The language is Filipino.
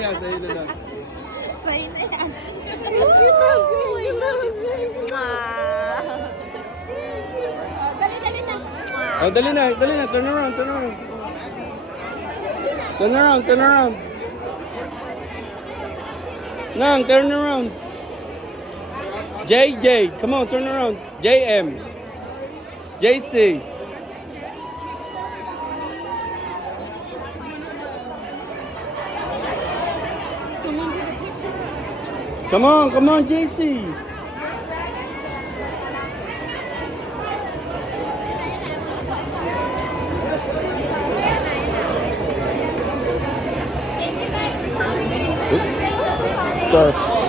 Maya, sa'yo na lang. Sa'yo na yan. Dali na. Oh, dali na. Turn around. Turn around. Nang, turn around. JJ, come on, turn around. JM. JC. Come on, JC. Sorry.